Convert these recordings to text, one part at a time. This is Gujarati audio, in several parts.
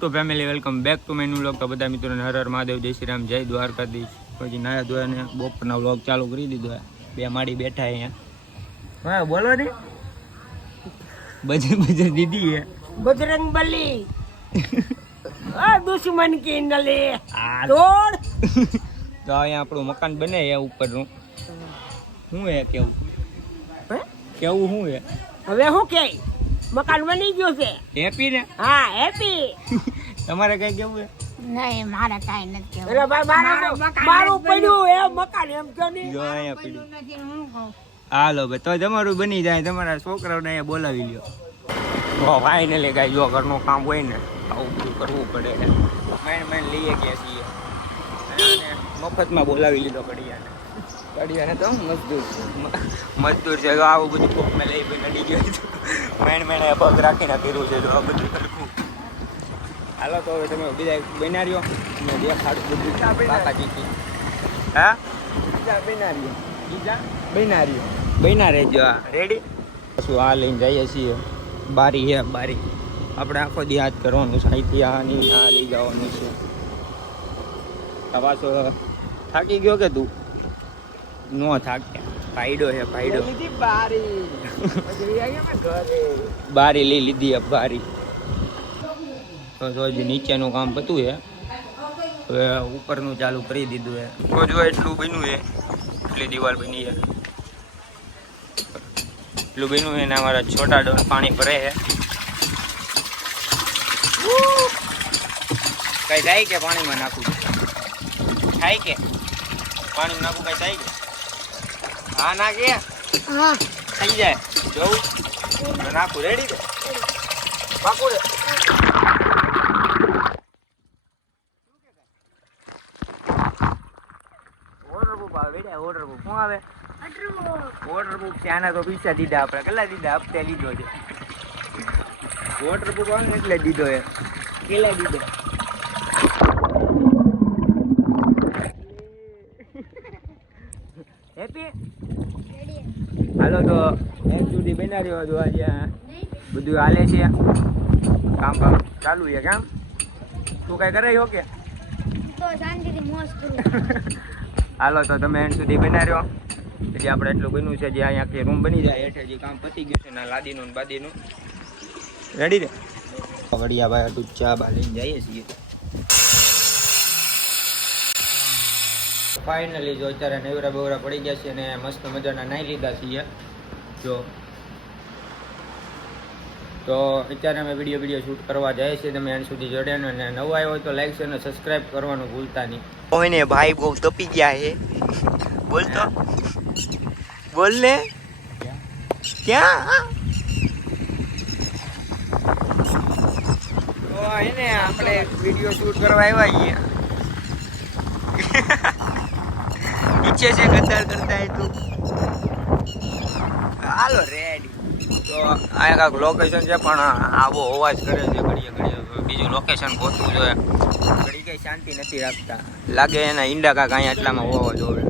YouTube family welcome back to my new vlog. તો બધા મિત્રોને હર હર મહાદેવ, જય શ્રી રામ, જય દ્વારકાધીશ. પછી નાયા ધોયાને બપોરના વ્લોગ ચાલુ કરી દીધો. બે માડી બેઠા અહીંયા. હા બોલો ને. બજર દીદી હે बजरंग बली दुश्मन की नली तोड़. તો અહીંયા આપણું મકાન બને છે ઉપરનું. શું હે કેવું કેવું શું હે હવે હું કે મકાન બની ગયું છે. હેપી ને? હા હેપી. તમારે કઈ કેવું હે? નહીં મારે કાઈ નથી અરે ભાઈ મારું પડ્યું એ મકાન એમ કે નહીં. જો અહીંયા પડ્યું. નથી હું કહું હાલો ભાઈ તો તમારું બની જાય. તમારા છોકરાઓને અહીંયા બોલાવી લ્યો. તો ફાઇનલી કાંઈ જો ઘરનું કામ હોય ને આવું બધું કરવું પડે. મેન લઈએ ગયા છીએ અને મફતમાં બોલાવી લીધો કડિયાને તો મજદૂર છે. તો આવું બધું કોકમાં લઈ ભાઈ નડી ગયો મેં પગ રાખીને કર્યું છે. તો આ બધું સરખું. હાલો તો હવે તમે બીજા બનાર્યો ને દેખાડું બધું કાકાજી. હા બીજા બનાર્યો બના રહેજો. રેડી શું આ લઈને જઈએ છીએ. બારી હે બારી આપણે આખો દી યાદ કરવાનું છે. અહીંથી આની આ લઈ જવાનું છે. પાછો થાકી ગયો કે તું? નો થાક્યા. ભાઈડો હે ભાઈડો. બારી લઈ લીધી હે બારી. તો જો નીચેનું કામ પતું હે. હવે ઉપરનું ચાલુ કરી દીધું હે. તો જો એટલું બન્યું હે. એટલી દિવાલ બની હે. એટલું બન્યું હે ને અમારા છોટા ડોન પાણી ભરે હે. કઈ થાય કે પાણીમાં નાખું? થાય કે પાણી નાખું કઈ થાય કે? હા નાખે હા થઈ જાય. જોવું નાખું. રેડી છે પાકું રે. વોટરપ્રૂફ આવે બેટા. વોટરપ્રૂફ શું આવે? વોટરપ્રૂફ છે. આના તો પૈસા દીધા આપણે. કેટલા દીધા? હપ્તે લીધો છે. વોટરપ્રૂફ આવે ને એટલે દીધો એ. કેટલા દીધો? હેપી હાલો તો એમ સુધી બનાવ્યો હતો. આજે બધું હાલે છે. કામ ચાલુ છે. કામ તું કઈ કરાયો કે? તો શાંતિથી મોજ કરું. હાલો તો તમે એન્ડ સુધી બનાવ્યો. એટલે આપણે એટલું બન્યું છે. જે અહીંયા આખી રૂમ બની જાય હેઠે જે કામ પતી ગયું છે ને લાદીનું ને બાદીનું. રેડી રે વડિયા ભાઈ હતું ચા બા લઈને જઈએ છીએ. ફાઇનલી જો અત્યારે નેવરા બેવરા પડી ગયા છે ને મસ્ત મજાના નાહી લીધા છીએ. જો તો અત્યારે અમે વિડીયો શૂટ કરવા જાય છે. તમે એન્ડ સુધી જોડ્યા અને નવા આવ્યો હોય તો લાઈક છે અને સબસ્ક્રાઈબ કરવાનું ભૂલતા નહીં. ઓય ભાઈ બહુ તપી ગયા છે. બોલતો બોલ ને ક્યાં? તો એને આપણે વિડીયો શૂટ કરવા આવ્યા છીએ. ઈચ્છે છે ગદ્દાર કરતા તું. હાલો રેડી. તો આ કાંક લોકેશન છે પણ આવો અવાજ કરે છે ઘડીએ ઘડીએ. બીજું લોકેશન ગોતવું જોઈએ. ઘડી કઈ શાંતિ નથી રાખતા. લાગે એના ઈંડા કાંક અહીંયા એટલામાં હોવો જોઈએ.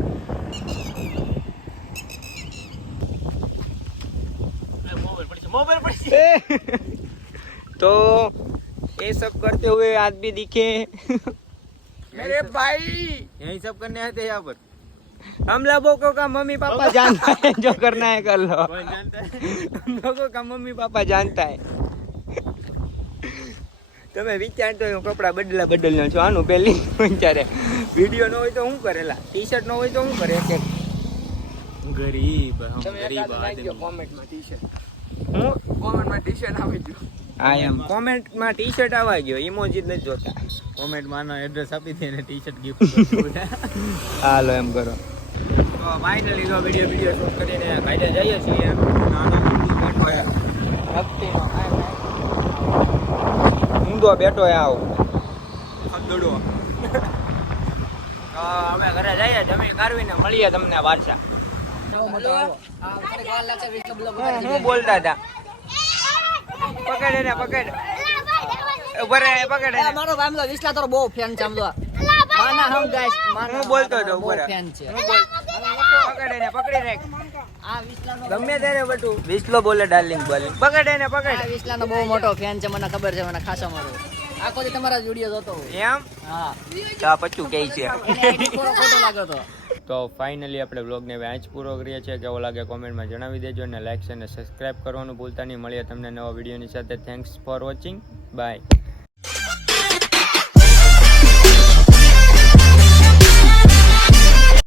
तो ये सब करते हुए आदमी दिखे. मेरे भाई यही सब करने आते हैं यहाँ पर. हम लोगों को का मम्मी पापा जानता है. जो करना है कर लो. हम लोगों का मम्मी पापा जानता है. તમે વિચારતો હું કપડા બદલ્યો છું. આનું પહેલી વિચારે વિડીયો ન હોય તો શું કરેલા? ટી શર્ટ ન હોય તો શું કરે? ગરીબ ગરીબ કોમેન્ટમાં ટી શર્ટ. હું કોમેન્ટમાં ટી શર્ટ આવી ગયો. હા એમ કોમેન્ટમાં ટી શર્ટ આવવા ગયો. ઇમોજી નથી જોતા. કોમેન્ટમાં આનો એડ્રેસ આપી દે અને ટી શર્ટ ગિફ્ટ. હાલો એમ કરો. તો ફાઇનલી તો વિડીયો શૂટ કરીને કાયદે જઈએ છીએ. ઊંધો બેઠો આવ ખંદડો. હવે ઘરે જઈએ. જમી કાઢવીને મળીએ તમને વારસા. હું બોલતા હતા. પકડે ને પકડ. ઉપર પકડે. મારો ફેમિલો વિસલા તો બહુ ફેન છે. સમજો હું બોલતો હતો ઉપર. ફેન છે. પકડે ને પકડી રાખ. ગમે ત્યારે બટુ વિસલો બોલે ડાર્લિંગ બોલે. પકડે ને પકડ. વિસલાનો બહુ મોટો ફેન છે. મને ખબર છે. મને ખાસો મારો આખો દી તમારા વિડીયો જોતો હોય એમ હા તો આ પચ્ચું કહે છે થોડો ખોટો લાગ્યો તો તો ફાઇનલી આપણે બ્લોગને હવે આજ પૂરો કરીએ છીએ. કેવો લાગે કોમેન્ટમાં જણાવી દેજો અને લાઇક અને સબસ્ક્રાઇબ કરવાનું ભૂલતા નહીં. મળીએ તમને નવા વિડીયોની સાથે. Thanks for watching. બાય.